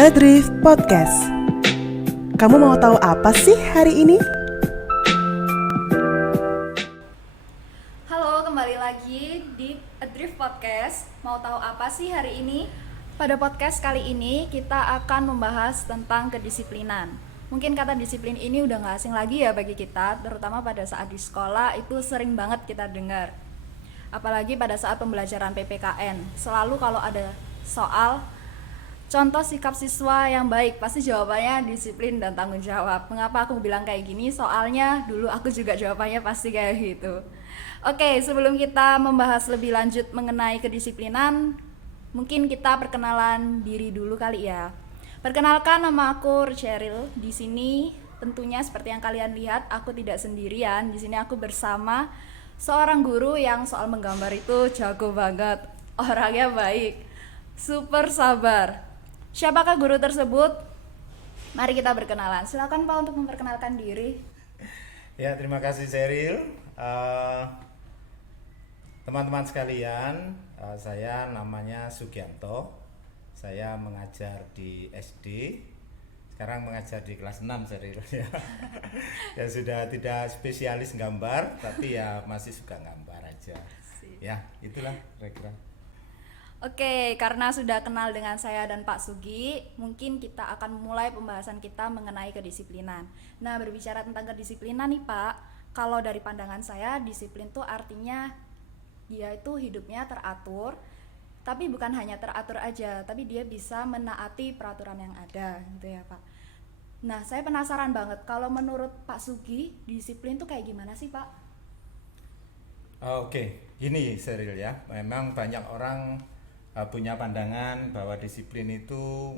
Adrift Podcast. Kamu mau tahu apa sih hari ini? Halo, kembali lagi di Adrift Podcast. Mau tahu apa sih hari ini? Pada podcast kali ini kita akan membahas tentang kedisiplinan. Mungkin kata disiplin ini udah gak asing lagi ya bagi kita, terutama pada saat di sekolah itu sering banget kita dengar. Apalagi pada saat pembelajaran PPKN, selalu kalau ada soal contoh sikap siswa yang baik, pasti jawabannya disiplin dan tanggung jawab. Mengapa aku bilang kayak gini? Soalnya dulu aku juga jawabannya pasti kayak gitu. Oke, sebelum kita membahas lebih lanjut mengenai kedisiplinan, mungkin kita perkenalan diri dulu kali ya. Perkenalkan, nama aku Cheryl. Di sini tentunya seperti yang kalian lihat, aku tidak sendirian. Di sini aku bersama seorang guru yang soal menggambar itu jago banget. Orangnya baik, super sabar. Siapakah guru tersebut? Mari kita berkenalan. Silakan Pak untuk memperkenalkan diri. Ya, terima kasih Cheryl. Teman-teman sekalian, saya namanya Sugianto. Saya mengajar di SD. Sekarang mengajar di kelas 6 Cheryl ya. Ya sudah tidak spesialis gambar, tapi ya masih suka gambar aja. Ya, itulah kira-kira. Oke, karena sudah kenal dengan saya dan Pak Sugi, mungkin kita akan mulai pembahasan kita mengenai kedisiplinan. Nah, berbicara tentang kedisiplinan nih Pak, kalau dari pandangan saya, disiplin itu artinya dia itu hidupnya teratur, tapi bukan hanya teratur aja, tapi dia bisa menaati peraturan yang ada, gitu ya Pak. Nah, saya penasaran banget, kalau menurut Pak Sugi, disiplin itu kayak gimana sih Pak? Oke, gini Cheryl ya, memang banyak orang punya pandangan bahwa disiplin itu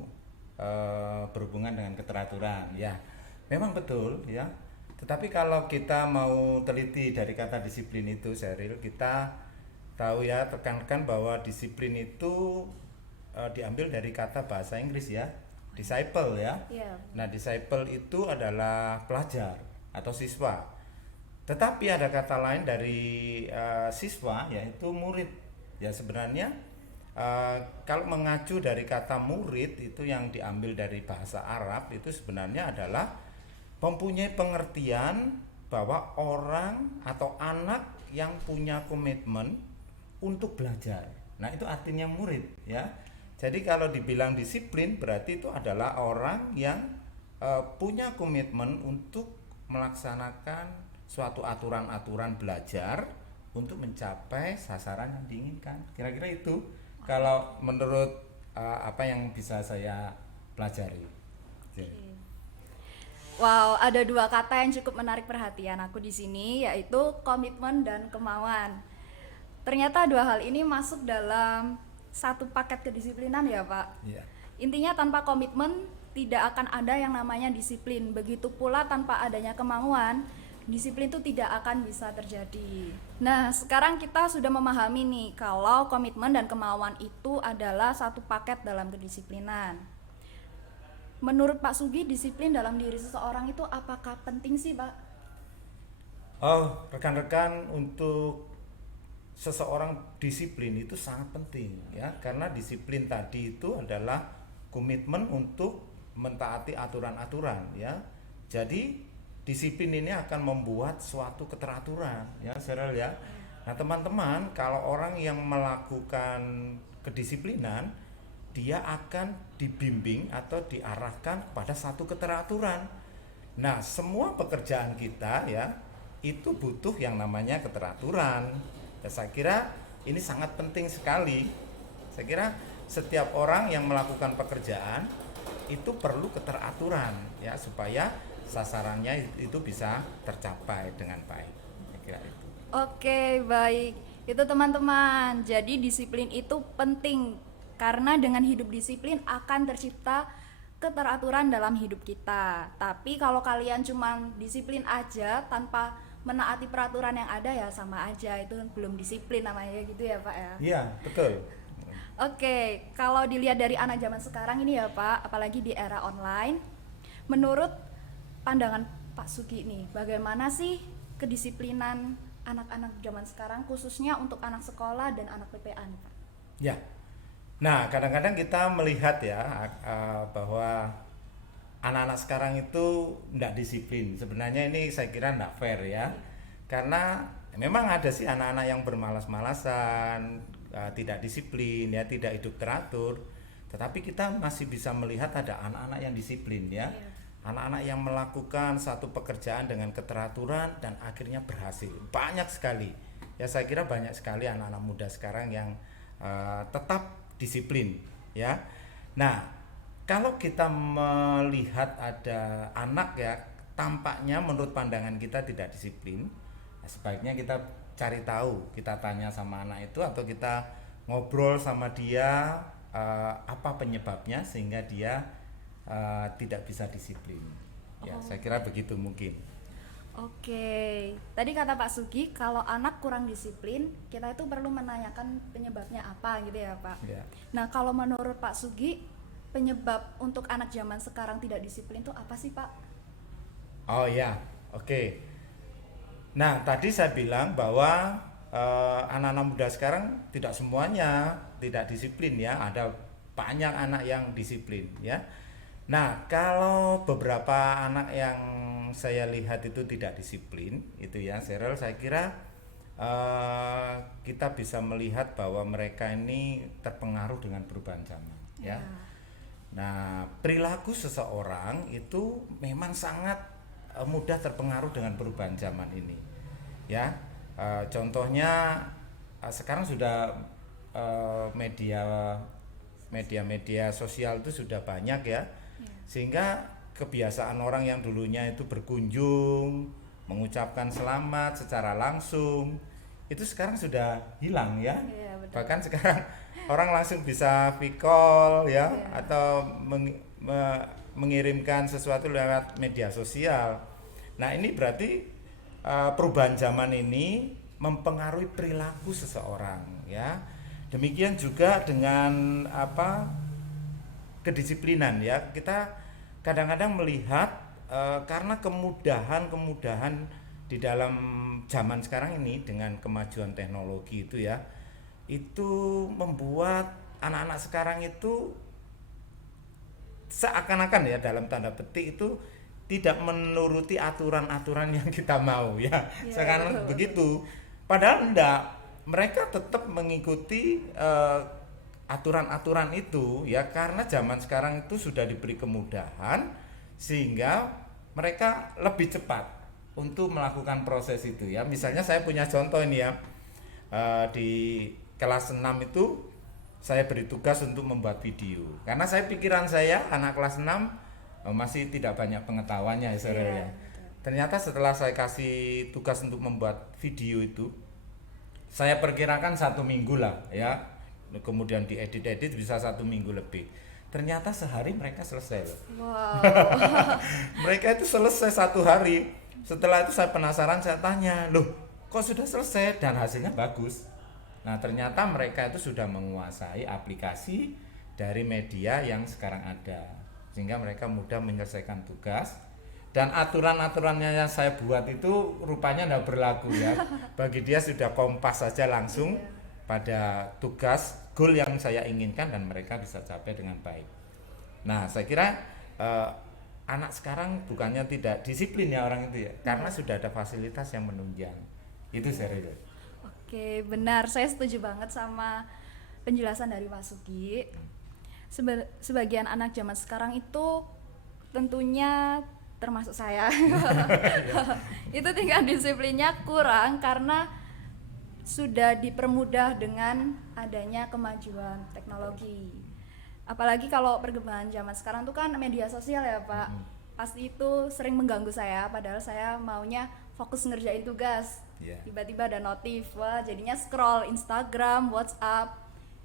berhubungan dengan keteraturan ya, memang betul ya. Tetapi kalau kita mau teliti dari kata disiplin itu Cheryl, kita tahu ya, tekankan bahwa disiplin itu diambil dari kata bahasa Inggris ya, disciple ya. Nah, disciple itu adalah pelajar atau siswa. Tetapi ada kata lain dari siswa, yaitu murid. Ya, sebenarnya kalau mengacu dari kata murid itu yang diambil dari bahasa Arab, itu sebenarnya adalah mempunyai pengertian bahwa orang atau anak yang punya komitmen untuk belajar. Nah, itu artinya murid ya. Jadi kalau dibilang disiplin berarti itu adalah orang yang punya komitmen untuk melaksanakan suatu aturan-aturan belajar untuk mencapai sasaran yang diinginkan. Kira-kira itu kalau menurut apa yang bisa saya pelajari. Wow, ada dua kata yang cukup menarik perhatian aku di sini, yaitu komitmen dan kemauan. Ternyata dua hal ini masuk dalam satu paket kedisiplinan ya Pak. Yeah. Intinya tanpa komitmen tidak akan ada yang namanya disiplin. Begitu pula tanpa adanya kemauan, disiplin itu tidak akan bisa terjadi. Nah, sekarang kita sudah memahami nih kalau komitmen dan kemauan itu adalah satu paket dalam kedisiplinan. Menurut Pak Sugi, disiplin dalam diri seseorang itu apakah penting sih Pak? Oh, rekan-rekan, untuk seseorang disiplin itu sangat penting ya, karena disiplin tadi itu adalah komitmen untuk mentaati aturan-aturan ya. Jadi disiplin ini akan membuat suatu keteraturan ya, Cheryl ya. Nah, teman-teman, kalau orang yang melakukan kedisiplinan, dia akan dibimbing atau diarahkan pada satu keteraturan. Nah, semua pekerjaan kita ya itu butuh yang namanya keteraturan. Ya, saya kira ini sangat penting sekali. Saya kira setiap orang yang melakukan pekerjaan itu perlu keteraturan ya, supaya sasarannya itu bisa tercapai dengan baik. Saya kira itu. Oke, baik. Itu teman-teman. Jadi disiplin itu penting karena dengan hidup disiplin akan tercipta keteraturan dalam hidup kita. Tapi kalau kalian cuma disiplin aja tanpa menaati peraturan yang ada, ya sama aja, itu belum disiplin namanya, gitu ya Pak ya. Iya, betul. Oke, kalau dilihat dari anak zaman sekarang ini ya Pak, apalagi di era online, menurut pandangan Pak Sugi nih, bagaimana sih kedisiplinan anak-anak zaman sekarang, khususnya untuk anak sekolah dan anak PPA nih Pak? Ya, Nah, kadang-kadang kita melihat ya bahwa anak-anak sekarang itu tidak disiplin. Sebenarnya ini saya kira tidak fair ya. Karena memang ada sih anak-anak yang bermalas-malasan, tidak disiplin ya, tidak hidup teratur. Tetapi kita masih bisa melihat ada anak-anak yang disiplin ya. Anak-anak yang melakukan satu pekerjaan dengan keteraturan dan akhirnya berhasil. Banyak sekali. Ya saya kira banyak sekali anak-anak muda sekarang yang tetap disiplin ya. Nah, kalau kita melihat ada anak ya tampaknya menurut pandangan kita tidak disiplin, sebaiknya kita cari tahu, kita tanya sama anak itu atau kita ngobrol sama dia apa penyebabnya sehingga dia tidak bisa disiplin. Ya, saya kira begitu mungkin. Oke, tadi kata Pak Sugi kalau anak kurang disiplin, kita itu perlu menanyakan penyebabnya apa gitu ya Pak. Ya. Nah kalau menurut Pak Sugi, penyebab untuk anak zaman sekarang tidak disiplin itu apa sih Pak? Oh ya, oke. Nah tadi saya bilang bahwa anak-anak muda sekarang tidak semuanya tidak disiplin ya, ada banyak anak yang disiplin ya. Nah kalau beberapa anak yang saya lihat itu tidak disiplin itu ya Cheryl, saya kira kita bisa melihat bahwa mereka ini terpengaruh dengan perubahan zaman ya. Nah perilaku seseorang itu memang sangat mudah terpengaruh dengan perubahan zaman ini ya. Contohnya sekarang sudah media sosial itu sudah banyak ya, sehingga kebiasaan orang yang dulunya itu berkunjung, mengucapkan selamat secara langsung, itu sekarang sudah hilang ya. Bahkan sekarang orang langsung bisa video call ya, atau mengirimkan sesuatu lewat media sosial. Nah ini berarti perubahan zaman ini mempengaruhi perilaku seseorang ya. Demikian juga dengan kedisiplinan ya. Kita kadang-kadang melihat karena kemudahan di dalam zaman sekarang ini dengan kemajuan teknologi itu ya, itu membuat anak-anak sekarang itu seakan-akan ya dalam tanda petik itu tidak menuruti aturan-aturan yang kita mau ya. Sekarang begitu. Padahal enggak, mereka tetap mengikuti aturan-aturan itu ya, karena zaman sekarang itu sudah diberi kemudahan sehingga mereka lebih cepat untuk melakukan proses itu ya. Misalnya saya punya contoh ini ya, di kelas 6 itu saya beri tugas untuk membuat video, karena pikiran saya anak kelas 6 masih tidak banyak pengetahuannya ya. Ternyata setelah saya kasih tugas untuk membuat video itu, saya perkirakan 1 minggu lah ya, kemudian diedit bisa 1 minggu lebih. Ternyata sehari mereka selesai loh. Wow. Mereka itu selesai 1 hari. Setelah itu saya penasaran, saya tanya, loh kok sudah selesai dan hasilnya bagus. Nah ternyata mereka itu sudah menguasai aplikasi dari media yang sekarang ada, sehingga mereka mudah menyelesaikan tugas. Dan aturan-aturannya yang saya buat itu rupanya tidak berlaku ya. Bagi dia sudah kompas saja langsung pada tugas, goal yang saya inginkan, dan mereka bisa capai dengan baik. Nah saya kira anak sekarang bukannya tidak disiplin ya orang itu ya, karena sudah ada fasilitas yang menunjang. Itu serius. Oke, benar, saya setuju banget sama penjelasan dari Pak Sugi. Sebagian anak zaman sekarang itu tentunya termasuk saya itu tingkat disiplinnya kurang karena sudah dipermudah dengan adanya kemajuan teknologi. Apalagi kalau perkembangan zaman sekarang tuh kan media sosial ya Pak, pasti itu sering mengganggu saya, padahal saya maunya fokus ngerjain tugas. Tiba-tiba ada notif, wah jadinya scroll Instagram, WhatsApp,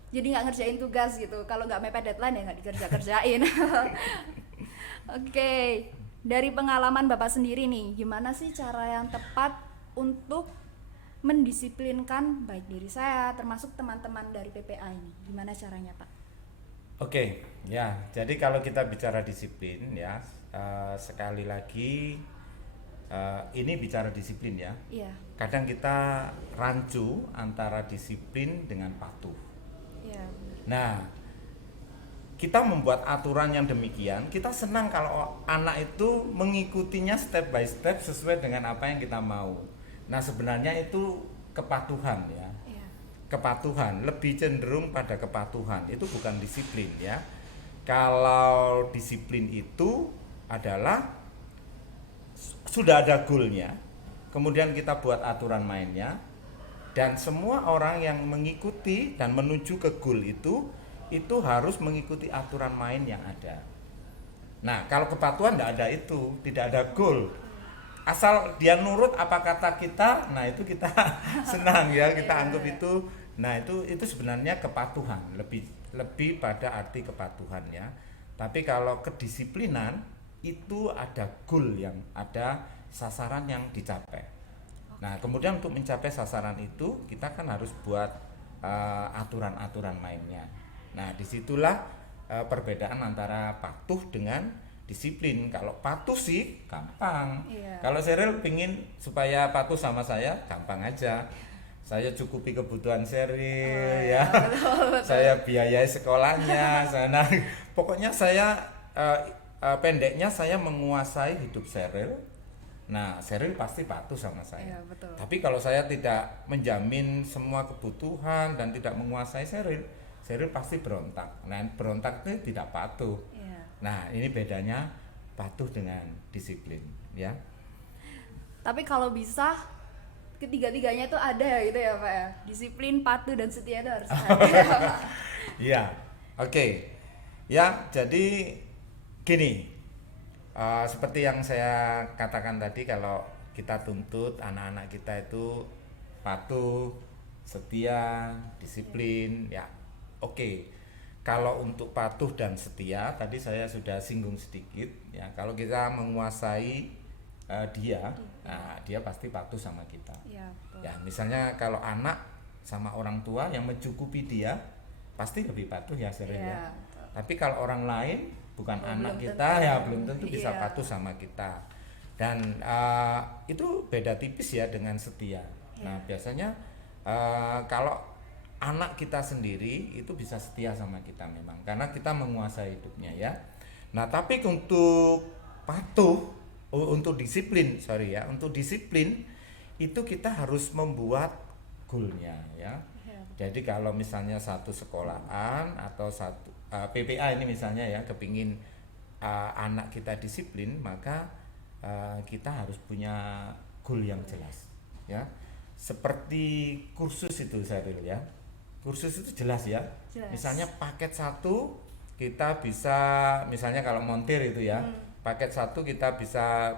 jadi nggak ngerjain tugas gitu. Kalau nggak mepet deadline ya nggak dikerjain. Oke. Dari pengalaman Bapak sendiri nih, gimana sih cara yang tepat untuk mendisiplinkan baik diri saya termasuk teman-teman dari PPA ini? Gimana caranya Pak? Oke, ya. Jadi kalau kita bicara disiplin ya, sekali lagi ini bicara disiplin ya. Iya. Kadang kita rancu antara disiplin dengan patuh. Iya. Nah, kita membuat aturan yang demikian, kita senang kalau anak itu mengikutinya step by step sesuai dengan apa yang kita mau. Nah, sebenarnya itu kepatuhan ya. Iya. Kepatuhan, lebih cenderung pada kepatuhan. Itu bukan disiplin ya. Kalau disiplin itu adalah sudah ada goalnya, kemudian kita buat aturan mainnya, dan semua orang yang mengikuti dan menuju ke goal itu harus mengikuti aturan main yang ada. Nah, kalau kepatuhan tidak ada itu, tidak ada goal. Asal dia nurut apa kata kita, nah itu kita senang ya, kita anggap itu. Nah, itu sebenarnya kepatuhan, lebih pada arti kepatuhan ya. Tapi kalau kedisiplinan itu ada goal yang ada, sasaran yang dicapai. Nah, kemudian untuk mencapai sasaran itu kita kan harus buat aturan-aturan mainnya. Nah, disitulah perbedaan antara patuh dengan disiplin. Kalau patuh sih gampang. Iya. Kalau Sheryl pingin supaya patuh sama saya, gampang aja. Saya cukupi kebutuhan Sheryl ya. Betul. Saya biayai sekolahnya. Pokoknya saya pendeknya saya menguasai hidup Sheryl. Nah, Sheryl pasti patuh sama saya. Iya, betul. Tapi kalau saya tidak menjamin semua kebutuhan dan tidak menguasai Sheryl pasti berontak. Nah, berontak itu tidak patuh. Iya. Nah, ini bedanya patuh dengan disiplin, ya. Tapi kalau bisa ketiga-tiganya itu ada gitu ya Pak ya. Disiplin, patuh, dan setia itu harus ada. Iya, oke. Ya, jadi gini. Seperti yang saya katakan tadi, kalau kita tuntut anak-anak kita itu patuh, setia, disiplin, ya oke. Kalau untuk patuh dan setia, tadi saya sudah singgung sedikit ya. Kalau kita menguasai dia, nah dia pasti patuh sama kita. Iya, betul. Ya, misalnya kalau anak sama orang tua yang mencukupi dia, pasti lebih patuh ya Sheryl ya. Iya, betul. Tapi kalau orang lain bukan Oh, anak belum kita tentu. ya belum tentu bisa Iya. patuh sama kita. Dan itu beda tipis ya dengan setia. Nah, biasanya kalau anak kita sendiri itu bisa setia sama kita memang karena kita menguasai hidupnya ya. Nah, tapi untuk patuh, untuk disiplin itu kita harus membuat goalnya ya. Iya. Jadi kalau misalnya satu sekolahan atau satu PPA ini misalnya ya kepingin anak kita disiplin, maka kita harus punya goal yang jelas ya. Seperti kursus itu Sheryl ya. Kursus itu jelas ya. Jelas. Misalnya paket 1 kita bisa, misalnya kalau montir itu ya, paket 1 kita bisa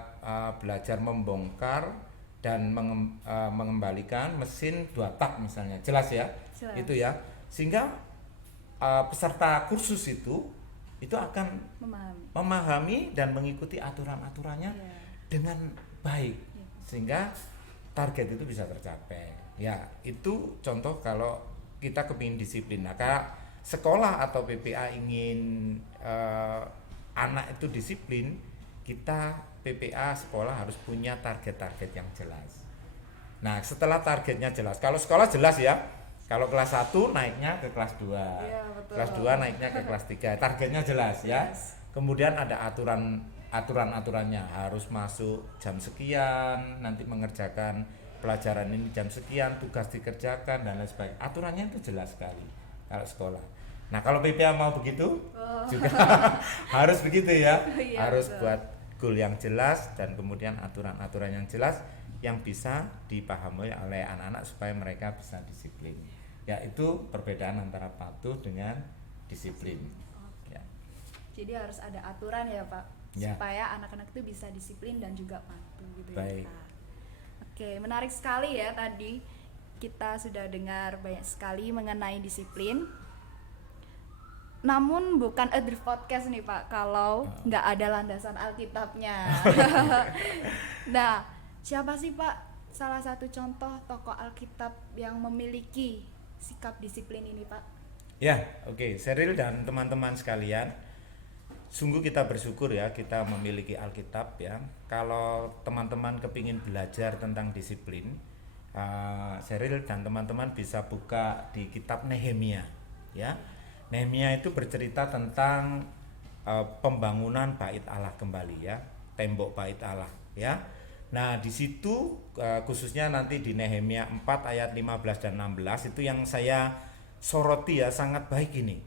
belajar membongkar dan mengembalikan mesin 2 tak misalnya. Jelas ya? Jelas. Itu ya. Sehingga peserta kursus itu akan memahami dan mengikuti aturan-aturannya Iya. dengan baik sehingga target itu bisa tercapai. Ya, itu contoh kalau kita kepingin disiplin. Nah, kalau sekolah atau PPA ingin anak itu disiplin, kita PPA sekolah harus punya target-target yang jelas. Nah, setelah targetnya jelas, kalau sekolah jelas ya, kalau kelas 1 naiknya ke kelas 2, Iya, betul. kelas 2 naiknya ke kelas 3, targetnya jelas ya. Kemudian ada aturan-aturannya, harus masuk jam sekian, nanti mengerjakan pelajaran ini jam sekian, tugas dikerjakan dan lain sebagainya. Aturannya itu jelas sekali kalau sekolah. Nah, kalau PPA mau begitu juga harus begitu ya. Iya, Harus betul. buat goal yang jelas dan kemudian aturan-aturan yang jelas yang bisa dipahami oleh anak-anak supaya mereka bisa disiplin. Ya, itu perbedaan antara patuh dengan disiplin. Ya. Jadi harus ada aturan ya Pak, Ya. supaya anak-anak itu bisa disiplin dan juga patuh gitu Baik. ya Pak. Oke, menarik sekali ya tadi kita sudah dengar banyak sekali mengenai disiplin. Namun bukan a drift podcast nih Pak kalau nggak ada landasan Alkitabnya. Nah, siapa sih Pak salah satu contoh tokoh Alkitab yang memiliki sikap disiplin ini Pak? Ya, oke. Sheryl dan teman-teman sekalian, sungguh kita bersyukur ya kita memiliki Alkitab ya. Kalau teman-teman kepingin belajar tentang disiplin, Sheryl dan teman-teman bisa buka di kitab Nehemia ya. Nehemia itu bercerita tentang pembangunan bait Allah kembali ya, tembok bait Allah ya. Nah, di situ khususnya nanti di Nehemia 4 ayat 15 dan 16 itu yang saya soroti ya, sangat baik ini.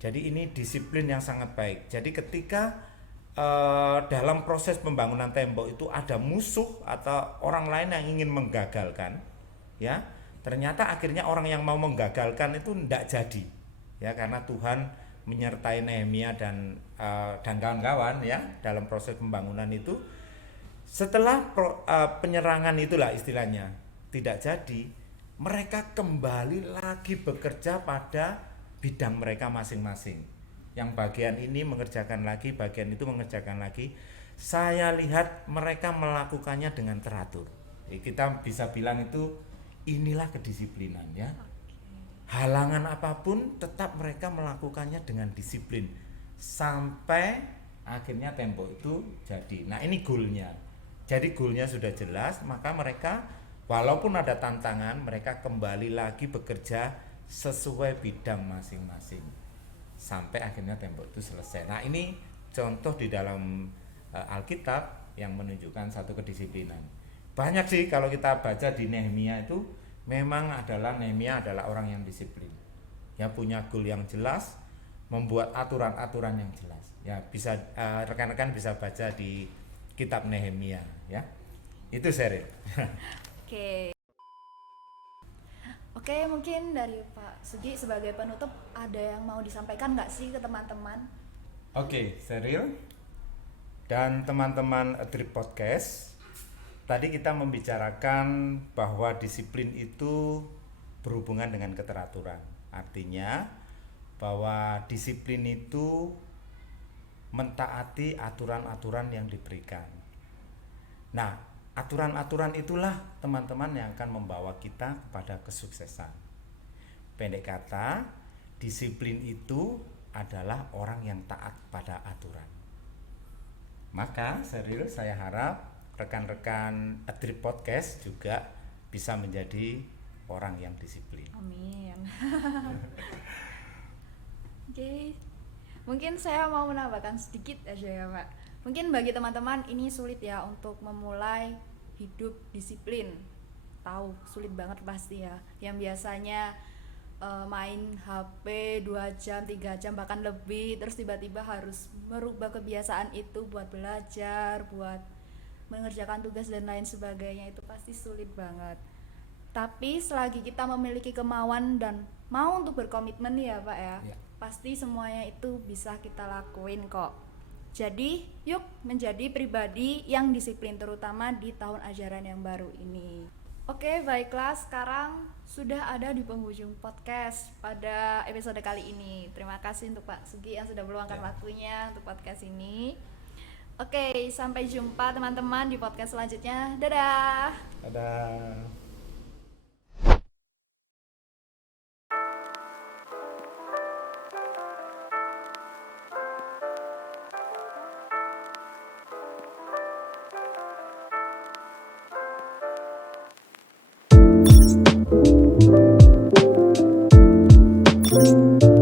Jadi ini disiplin yang sangat baik. Jadi ketika dalam proses pembangunan tembok itu ada musuh atau orang lain yang ingin menggagalkan ya, ternyata akhirnya orang yang mau menggagalkan itu tidak jadi ya, karena Tuhan menyertai Nehemia dan kawan-kawan ya dalam proses pembangunan itu. Setelah penyerangan itulah istilahnya tidak jadi, mereka kembali lagi bekerja pada bidang mereka masing-masing. Yang bagian ini mengerjakan lagi, bagian itu mengerjakan lagi. Saya lihat mereka melakukannya dengan teratur. Kita bisa bilang itu inilah kedisiplinan ya. Halangan apapun tetap mereka melakukannya dengan disiplin sampai akhirnya tembok itu jadi. Nah, ini goalnya. Jadi goalnya sudah jelas, maka mereka walaupun ada tantangan, mereka kembali lagi bekerja sesuai bidang masing-masing sampai akhirnya tembok itu selesai. Nah, ini contoh di dalam Alkitab yang menunjukkan satu kedisiplinan. Banyak sih kalau kita baca di Nehemia itu, memang Nehemia adalah orang yang disiplin. Ya, punya goal yang jelas, membuat aturan-aturan yang jelas. Ya, bisa rekan-rekan bisa baca di kitab Nehemia ya. Itu Sheryl. Oke, mungkin dari Pak Sugi sebagai penutup ada yang mau disampaikan nggak sih ke teman-teman? Oke, Sheryl dan teman-teman Trip Podcast. Tadi kita membicarakan bahwa disiplin itu berhubungan dengan keteraturan. Artinya bahwa disiplin itu mentaati aturan-aturan yang diberikan. Nah, aturan-aturan itulah teman-teman yang akan membawa kita kepada kesuksesan. Pendek kata, disiplin itu adalah orang yang taat pada aturan. Maka serius saya harap rekan-rekan Trip Podcast juga bisa menjadi orang yang disiplin. Amin. Oke. Mungkin saya mau menambahkan sedikit aja ya, Pak. Mungkin bagi teman-teman ini sulit ya untuk memulai hidup disiplin. Tahu, sulit banget pasti ya. Yang biasanya main HP 2 jam, 3 jam bahkan lebih, terus tiba-tiba harus merubah kebiasaan itu buat belajar, buat mengerjakan tugas dan lain sebagainya, itu pasti sulit banget. Tapi selagi kita memiliki kemauan dan mau untuk berkomitmen ya Pak ya, pasti semuanya itu bisa kita lakuin kok. Jadi yuk menjadi pribadi yang disiplin, terutama di tahun ajaran yang baru ini. Oke, baiklah, sekarang sudah ada di penghujung podcast pada episode kali ini. Terima kasih untuk Pak Sugi yang sudah meluangkan waktunya untuk podcast ini. Oke, sampai jumpa teman-teman di podcast selanjutnya. Dadah. Dadah. Thank you.